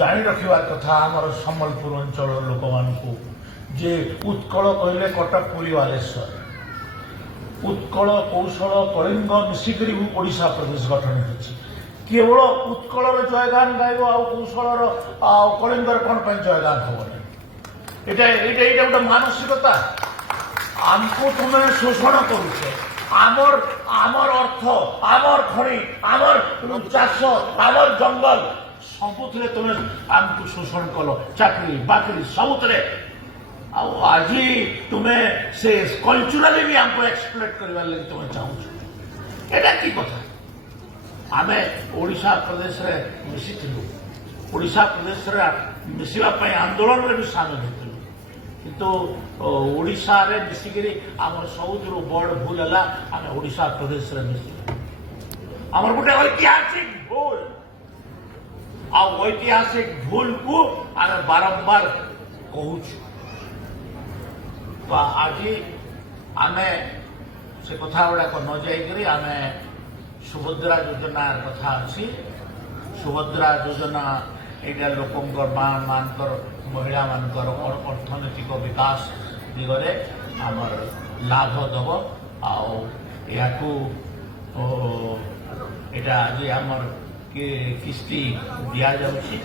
ଜାଣି ରଖିବା କଥା ଆମର ସମ୍ବଲପୁର ଅଞ୍ଚଳର ଲୋକମାନଙ୍କୁ ଯେ ଉତ୍କଳ କହିଲେ କଟକ ପୁରୀ ବାଲେଶ୍ୱର ଉତ୍କଳ କୌଶଳ କଳିଙ୍ଗ ମିଶିକରି ଓଡ଼ିଶା ପ୍ରଦେଶ ଗଠନ ହୋଇଛି କେବଳ ଉତ୍କଳର ଜୟଗାନ ଗାଇବ ଆଉ କୌଶଳର ଆଉ କଳିଙ୍ଗର କ'ଣ ପାଇଁ ଜୟଗାନ ହବନି ଏଇଟା ଏଇଟା ଏଇଟା ଗୋଟେ ମାନସିକତା ଆମକୁ ତୁମେ ଶୋଷଣ କରୁଛ ଆମର ଆମର ଅର୍ଥ ଆମର ଖଣି ଆମର ଚାଷ ଆମର ଜଙ୍ଗଲ ସବୁଥିରେ ତୁମେ ଆମକୁ ଶୋଷଣ କଲ ଚାକିରି ବାକିରି ସବୁଥିରେ ଆଉ ଆଜି ତୁମେ ସେ କଲଚରାଲି ବି ଆମକୁ ଏକ୍ସପ୍ଲୋଏଟ୍ କରିବାର ଲାଗି ତୁମେ ଚାହୁଁଛ ଏଇଟା କି କଥା ଆମେ ଓଡ଼ିଶା ପ୍ରଦେଶରେ ମିଶିଥିଲୁ ଓଡ଼ିଶା ପ୍ରଦେଶରେ ମିଶିବା ପାଇଁ ଆନ୍ଦୋଳନରେ ବି ସାମିଲ ହୋଇଥିଲୁ କିନ୍ତୁ ଓଡ଼ିଶାରେ ମିଶିକିରି ଆମର ସବୁଥିରୁ ବଡ଼ ଭୁଲ ହେଲା ଆମେ ଓଡ଼ିଶା ପ୍ରଦେଶରେ ମିଶିଲୁ ଆମର ଗୋଟେ ଐତିହାସିକ ଭୁଲ ଆଉ ଐତିହାସିକ ଭୁଲକୁ ଆମେ ବାରମ୍ବାର କହୁଛୁ ଆଜି ଆମେ ସେ କଥା ଗୁଡ଼ାକ ନ ଯାଇକରି ଆମେ ସୁଭଦ୍ରା ଯୋଜନାର କଥା ଅଛି ସୁଭଦ୍ରା ଯୋଜନା ଏଇଟା ଲୋକଙ୍କର ମାନଙ୍କର ମହିଳାମାନଙ୍କର ଅର୍ଥନୈତିକ ବିକାଶ ଦିଗରେ ଆମର ଲାଭ ଦେବ ଆଉ ଏହାକୁ ଏଇଟା ଆଜି ଆମର କିସ୍ତି ଦିଆଯାଉଛି